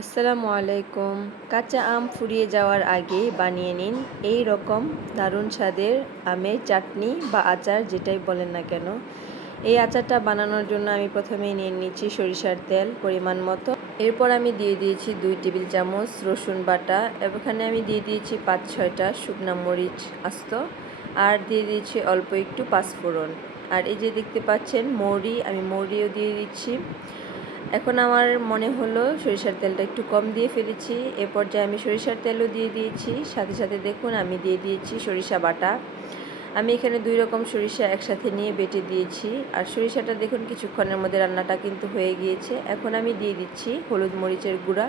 আসসালামু আলাইকুম। কাঁচা আম ফুরিয়ে যাওয়ার আগেই বানিয়ে নিন এই রকম দারুণ স্বাদের আমের চাটনি বা আচার, যেটাই বলেন না কেন। এই আচারটা বানানোর জন্য আমি প্রথমেই নিয়ে নিচ্ছি সরিষার তেল পরিমাণ মতো। এরপর আমি দিয়ে দিয়েছি 2 টেবিল চামচ রসুন বাটা। এখানে আমি দিয়ে দিয়েছি 5-6টা শুকনা মরিচ আস্ত, আর দিয়ে দিয়েছি অল্প একটু পাঁচফোড়ন। আর এই যে দেখতে পাচ্ছেন মৌরি, আমি মৌরিও দিয়ে দিচ্ছি। এখন আমার মনে হলো সরিষার তেলটা একটু কম দিয়ে ফেলেছি। এ পর্যায়ে আমি সরিষার তেলও দিয়ে দিয়েছি, সাথে সাথে দেখুন আমি দিয়ে দিয়েছি সরিষা বাটা। আমি এখানে 2 রকম সরিষা একসাথে নিয়ে বেটে দিয়েছি। আর সরিষাটা দেখুন কিছুক্ষণের মধ্যে রান্নাটা কিন্তু হয়ে গিয়েছে। এখন আমি দিয়ে দিচ্ছি হলুদ মরিচের গুঁড়া।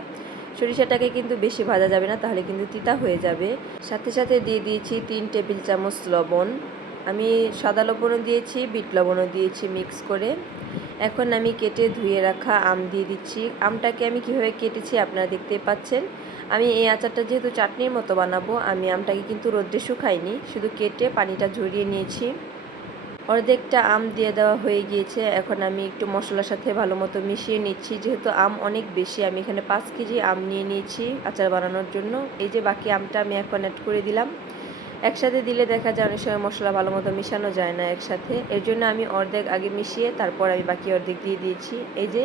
সরিষাটাকে কিন্তু বেশি ভাজা যাবে না, তাহলে কিন্তু তিতা হয়ে যাবে। সাথে সাথে দিয়ে দিয়েছি 3 টেবিল চামচ লবণ। আমি সাদা লবণও দিয়েছি, বিট লবণও দিয়েছি মিক্স করে। এখন আমি কেটে ধুয়ে রাখা আম দিয়ে দিচ্ছি। আমটাকে আমি কিভাবে কেটেছি আপনারা দেখতেই পাচ্ছেন। আমি এই আচারটা যেহেতু চাটনির মতো বানাবো, আমি আমটাকে কিন্তু রোদ্রে শুকাইনি, শুধু কেটে পানিটা ঝরিয়ে নিয়েছি। অর্ধেকটা আম দিয়ে দেওয়া হয়ে গিয়েছে। এখন আমি একটু মশলার সাথে ভালো মতো মিশিয়ে নিচ্ছি। যেহেতু আম অনেক বেশি, আমি এখানে 5 কেজি আম নিয়ে নিয়েছি আচার বানানোর জন্য। এই যে বাকি আমটা আমি এখন অ্যাড করে দিলাম। একসাথে দিলে দেখা যায় অনেক সময় মশলা ভালো মতো মিশানো যায় না একসাথে। এর জন্য আমি অর্ধেক আগে মিশিয়ে তারপর আমি বাকি অর্ধেক দিয়ে দিয়েছি। এই যে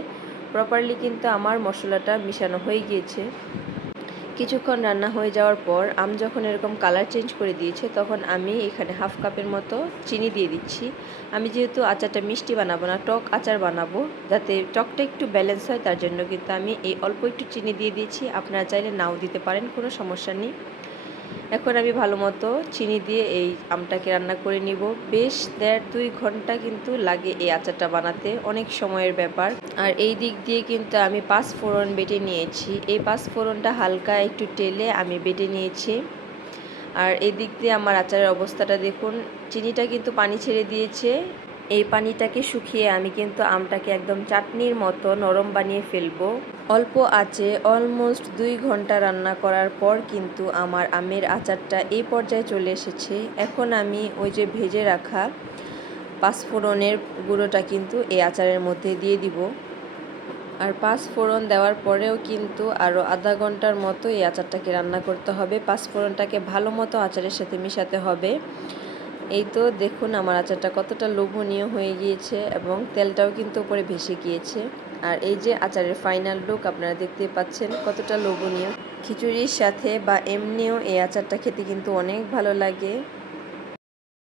প্রপারলি কিন্তু আমার মশলাটা মিশানো হয়ে গিয়েছে। কিছুক্ষণ রান্না হয়ে যাওয়ার পর আম যখন এরকম কালার চেঞ্জ করে দিয়েছে, তখন আমি এখানে হাফ কাপের মতো চিনি দিয়ে দিচ্ছি। আমি যেহেতু আচারটা মিষ্টি বানাবো না, টক আচার বানাবো, যাতে টকটা একটু ব্যালেন্স হয়, তার জন্য কিন্তু আমি এই অল্প একটু চিনি দিয়ে দিয়েছি। আপনারা চাইলে নাও দিতে পারেন, কোনো সমস্যা নেই। এখন আমি ভালো মতো চিনি দিয়ে এই আমটাকে রান্না করে নিব। বেশ 1.5-2 ঘন্টা কিন্তু লাগে এই আচারটা বানাতে, অনেক সময়ের ব্যাপার। আর এই দিক দিয়ে কিন্তু আমি 5 ফোড়ন বেটে নিয়েছি। এই 5 ফোড়নটা হালকা একটু টেলে আমি বেটে নিয়েছি। আর এই দিক দিয়ে আমার আচারের অবস্থাটা দেখুন, চিনিটা কিন্তু পানি ছেড়ে দিয়েছে। এই পানিটাকে শুকিয়ে আমি কিন্তু আমটাকে একদম চাটনির মতো নরম বানিয়ে ফেলবো। অল্প আঁচে অলমোস্ট 2 ঘন্টা রান্না করার পর কিন্তু আমার আমের আচারটা এই পর্যায়ে চলে এসেছে। এখন আমি ওই যে ভেজে রাখা পাঁচফোড়নের গুঁড়োটা কিন্তু এই আচারের মধ্যে দিয়ে দিব। আর 5 ফোড়ন দেওয়ার পরেও কিন্তু আরও আধা ঘন্টার মতো এই আচারটাকে রান্না করতে হবে। 5 ফোড়নটাকে ভালো মতো আচারের সাথে মিশাতে হবে। এই তো দেখুন আমার আচারটা কতটা লোভনীয় হয়ে গিয়েছে, এবং তেলটাও কিন্তু উপরে ভেসে গিয়েছে। আর এই যে আচারের ফাইনাল লুক আপনারা দেখতে পাচ্ছেন কতটা লোভনীয়। খিচুড়ির সাথে বা এমনিও এই আচারটা খেতে কিন্তু অনেক ভালো লাগে।